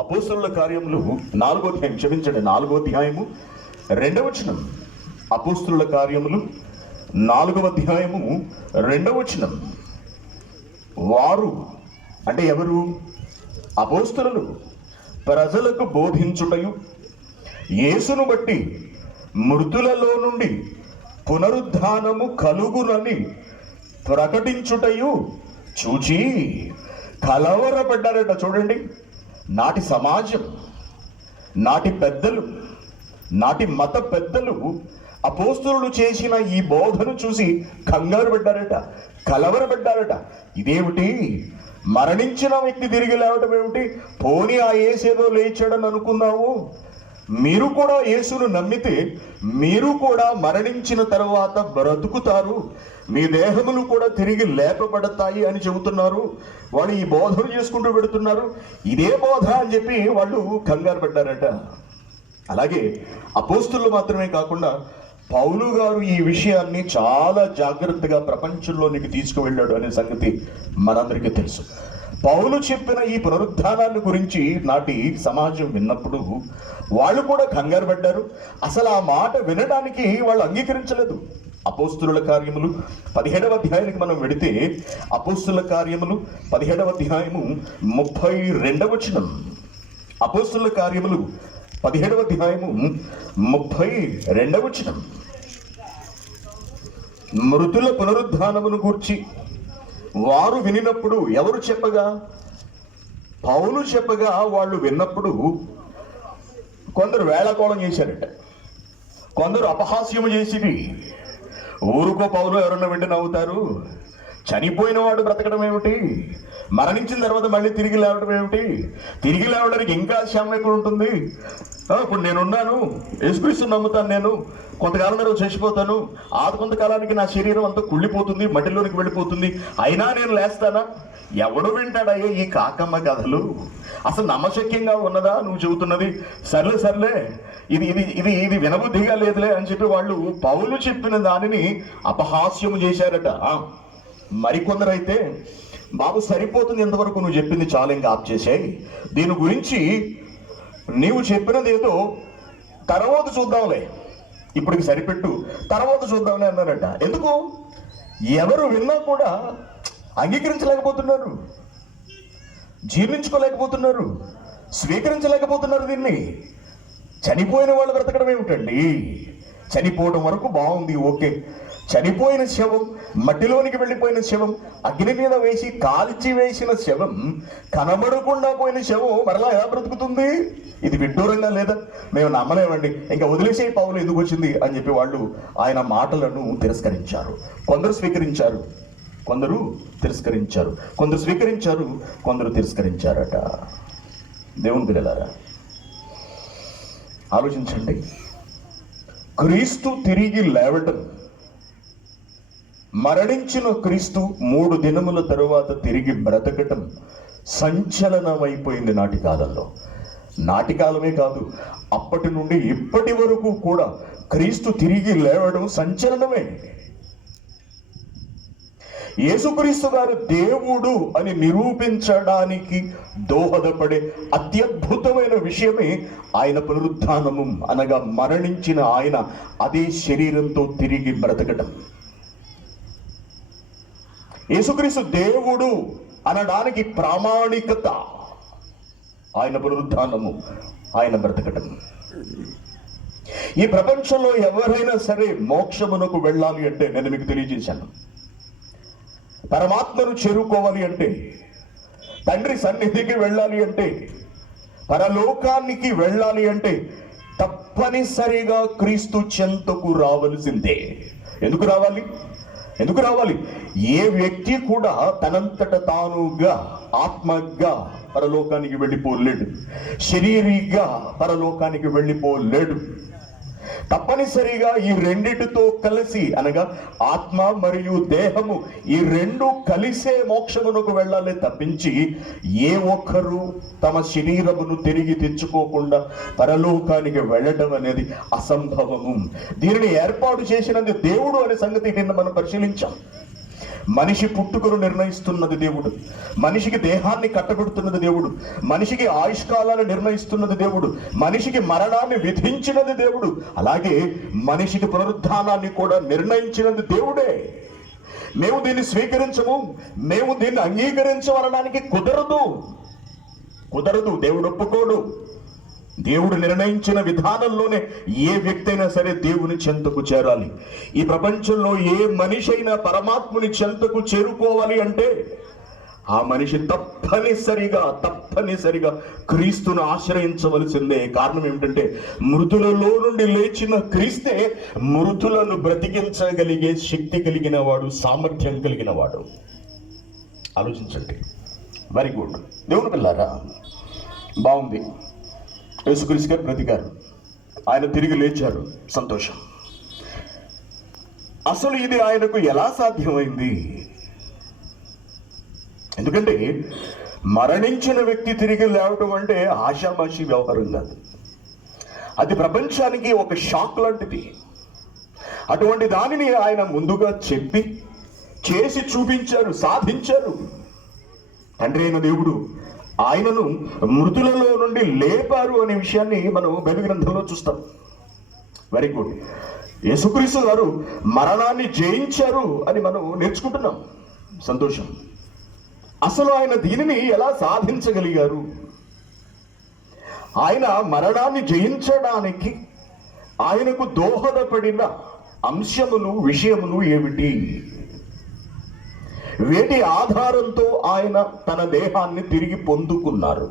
అపోస్తలుల కార్యములు 4వ అధ్యాయం, క్షమించండి 4వ అధ్యాయము 2వ వచనం. అపోస్తలుల కార్యములు 4వ అధ్యాయము 2వ వచనం. వారు అంటే ఎవరు? అపోస్తలులు ప్రజలకు బోధించుటయు, యేసును బట్టి మృతులలో నుండి పునరుద్ధానము కలుగునని ప్రకటించుటయు చూచి కలవరపడ్డారట. చూడండి, నాటి సమాజం, నాటి పెద్దలు, నాటి మత పెద్దలు అపోస్తలులు చేసిన ఈ బోధను చూసి కంగారు పడ్డారట, కలవరపడ్డారట. ఇదేమిటి, మరణించిన వ్యక్తి తిరిగి లేవటం ఏమిటి? పోనీ ఆ యేసేదో లేచాడని అనుకున్నావు. మీరు కూడా యేసును నమ్మితే మీరు కూడా మరణించిన తర్వాత బ్రతుకుతారు, మీ దేహములు కూడా తిరిగి లేపబడతాయి అని చెబుతున్నారు. వాళ్ళు ఈ బోధను చేసుకుంటూ పెడుతున్నారు. ఇదే బోధ అని చెప్పి వాళ్ళు కంగారు పడ్డారట. అలాగే అపోస్తలులు మాత్రమే కాకుండా పౌలు గారు ఈ విషయాన్ని చాలా జాగ్రత్తగా ప్రపంచంలోనికి తీసుకువెళ్ళాడు అనే సంగతి మనందరికీ తెలుసు. పౌలు చెప్పిన ఈ పునరుద్ధానాన్ని గురించి నాటి సమాజం విన్నప్పుడు వాళ్ళు కూడా కంగారు పడ్డారు. అసలు ఆ మాట వినడానికి వాళ్ళు అంగీకరించలేదు. అపోస్తలుల కార్యములు 17వ అధ్యాయానికి మనం వెడితే, అపోస్తలుల కార్యములు 17వ అధ్యాయము 32వ వచనం. అపోస్తలుల కార్యములు 17వ అధ్యాయము 32వ వచనం. మృతుల పునరుద్ధానమును గూర్చి వారు వినినప్పుడు, ఎవరు చెప్పగా? పౌలు చెప్పగా వాళ్ళు విన్నప్పుడు కొందరు వేళకోళం చేశారట, కొందరు అపహాస్యము చేసిరి. ఊరుకో పౌలు, ఎవరన్నా వింటే నవ్వుతారు. చనిపోయిన వాడు బ్రతకడం ఏమిటి? మరణించిన తర్వాత మళ్ళీ తిరిగి లేవడం ఏమిటి? తిరిగి లేవడానికి ఇంకా శ్రమ ఎక్కడ ఉంటుంది? ఇప్పుడు నేనున్నాను, యేసుక్రీస్తు నమ్ముతాను, నేను కొంతకాలం తర్వాత చచ్చిపోతాను, కొంతకాలానికి నా శరీరం అంతా కుళ్ళిపోతుంది, మట్టిలోనికి వెళ్ళిపోతుంది, అయినా నేను లేస్తానా? ఎవడు వింటాడయ్యా ఈ కాకమ్మ కథలు? అసలు నమ్మశక్యంగా ఉన్నదా నువ్వు చెబుతున్నది? సర్లే సర్లే, ఇది ఇది ఇది ఇది వినబుద్ధిగా లేదులే అని చెప్పి వాళ్ళు పౌలు చెప్పిన దానిని అపహాస్యము చేశారట. మరికొందరైతే, బాబు సరిపోతుంది, ఎంతవరకు నువ్వు చెప్పింది చాలా, ఇంకా ఆప్ చేసాయి, దీని గురించి నీవు చెప్పినది ఏదో తర్వాత చూద్దాంలే, ఇప్పటికి సరిపెట్టు, తర్వాత చూద్దాంలే అన్నారట. ఎందుకు? ఎవరు విన్నా కూడా అంగీకరించలేకపోతున్నారు, జీర్ణించుకోలేకపోతున్నారు, స్వీకరించలేకపోతున్నారు దీన్ని. చనిపోయిన వాళ్ళు బ్రతకడం ఏమిటండి? చనిపోవడం వరకు బాగుంది, ఓకే. చనిపోయిన శవం, మట్టిలోనికి వెళ్ళిపోయిన శవం, అగ్ని మీద వేసి కాల్చి వేసిన శవం, కనబడకుండా పోయిన శవం మరలా ఎలా బ్రతుకుతుంది? ఇది విడ్డూరంగా లేదా? మేము నమ్మలేమండి, ఇంకా వదిలేసే పౌలు ఎందుకు వచ్చింది అని చెప్పి వాళ్ళు ఆయన మాటలను తిరస్కరించారు. కొందరు స్వీకరించారు, కొందరు తిరస్కరించారు, కొందరు స్వీకరించారు, కొందరు తిరస్కరించారట. దేవుని బిడ్డలారా, ఆలోచించండి. క్రీస్తు తిరిగి లేవటం, మరణించిన క్రీస్తు 3 దినముల తరువాత తిరిగి బ్రతకటం సంచలనమైపోయింది నాటి కాలంలో. నాటి కాలమే కాదు, అప్పటి నుండి ఇప్పటి వరకు కూడా క్రీస్తు తిరిగి లేవడం సంచలనమే. యేసుక్రీస్తు గారు దేవుడు అని నిరూపించడానికి దోహదపడే అత్యద్భుతమైన విషయమే ఆయన పునరుద్ధానము, అనగా మరణించిన ఆయన అదే శరీరంతో తిరిగి బ్రతకటం. యేసుక్రీస్తు దేవుడు అనడానికి ప్రామాణికత ఆయన పునరుద్ధానము, ఆయన బ్రతకటం. ఈ ప్రపంచంలో ఎవరైనా సరే మోక్షమునకు వెళ్ళాలి అంటే, నేను మీకు తెలియజేశాను, పరమాత్మను చేరుకోవాలి అంటే, తండ్రి సన్నిధికి వెళ్ళాలి అంటే, పరలోకానికి వెళ్ళాలి అంటే తప్పనిసరిగా క్రీస్తు చెంతకు రావలసిందే. ఎందుకు రావాలి? ఎందుకు రావాలి? ఏ వ్యక్తి కూడా తనంతట తానుగా, ఆత్మగా పరలోకానికి వెళ్ళిపోలేడు, శరీరిగా పరలోకానికి వెళ్ళిపోలేడు. తప్పనిసరిగా ఈ రెండిటితో కలిసి, అనగా ఆత్మ మరియు దేహము, ఈ రెండు కలిసే మోక్షమునకు వెళ్ళాలి తప్పించి ఏ ఒక్కరు తమ శరీరమును తిరిగి తెచ్చుకోకుండా పరలోకానికి వెళ్ళడం అనేది అసంభవము. దీనిని ఏర్పాటు చేసినది దేవుడు అనే సంగతి నిన్న మనం పరిశీలించాం. మనిషి పుట్టుకను నిర్ణయిస్తున్నది దేవుడు, మనిషికి దేహాన్ని కట్టబెడుతున్నది దేవుడు, మనిషికి ఆయుష్కాలాన్ని నిర్ణయిస్తున్నది దేవుడు, మనిషికి మరణాన్ని విధించినది దేవుడు, అలాగే మనిషికి పునరుద్ధానాన్ని కూడా నిర్ణయించినది దేవుడే. మేము దీన్ని స్వీకరించము, మేము దీన్ని అంగీకరించమనడానికి కుదరదు. దేవుడు ఒప్పుకోడు. దేవుడు నిర్ణయించిన విధానంలోనే ఏ వ్యక్తి అయినా సరే దేవుని చెంతకు చేరాలి. ఈ ప్రపంచంలో ఏ మనిషి అయినా పరమాత్ముని చెంతకు చేరుకోవాలి అంటే ఆ మనిషి తప్పనిసరిగా క్రీస్తును ఆశ్రయించవలసిందే. కారణం ఏమిటంటే మృతులలో నుండి లేచిన క్రీస్తే మృతులను బ్రతికించగలిగే శక్తి కలిగిన వాడు, సామర్థ్యం కలిగిన వాడు. ఆలోచించండి. Very good. దేవుని పిల్లారా, బాగుంది. యేసుక్రీస్తు గారు బ్రతికారు, ఆయన తిరిగి లేచారు, సంతోషం. అసలు ఇది ఆయనకు ఎలా సాధ్యమైంది? ఎందుకంటే మరణించిన వ్యక్తి తిరిగి లేవటం అంటే ఆషామాషి వ్యవహారం కాదు. అది ప్రపంచానికి ఒక షాక్ లాంటిది. అటువంటి దానిని ఆయన ముందుగా చెప్పి చేసి చూపించారు, సాధించారు. తండ్రి అయిన దేవుడు ఆయనను మృతులలో నుండి లేపారు అనే విషయాన్ని మనం బైబిల్ గ్రంథంలో చూస్తాం. Very good. యేసుక్రీస్తు గారు మరణాన్ని జయించారు అని మనం నేర్చుకుంటున్నాం, సంతోషం. అసలు ఆయన దీనిని ఎలా సాధించగలిగారు? ఆయన మరణాన్ని జయించడానికి ఆయనకు దోహదపడిన అంశములు, విషయములు ఏమిటి? వేటి ఆధారంతో ఆయన తన దేహాన్ని తిరిగి పొందుకున్నారు?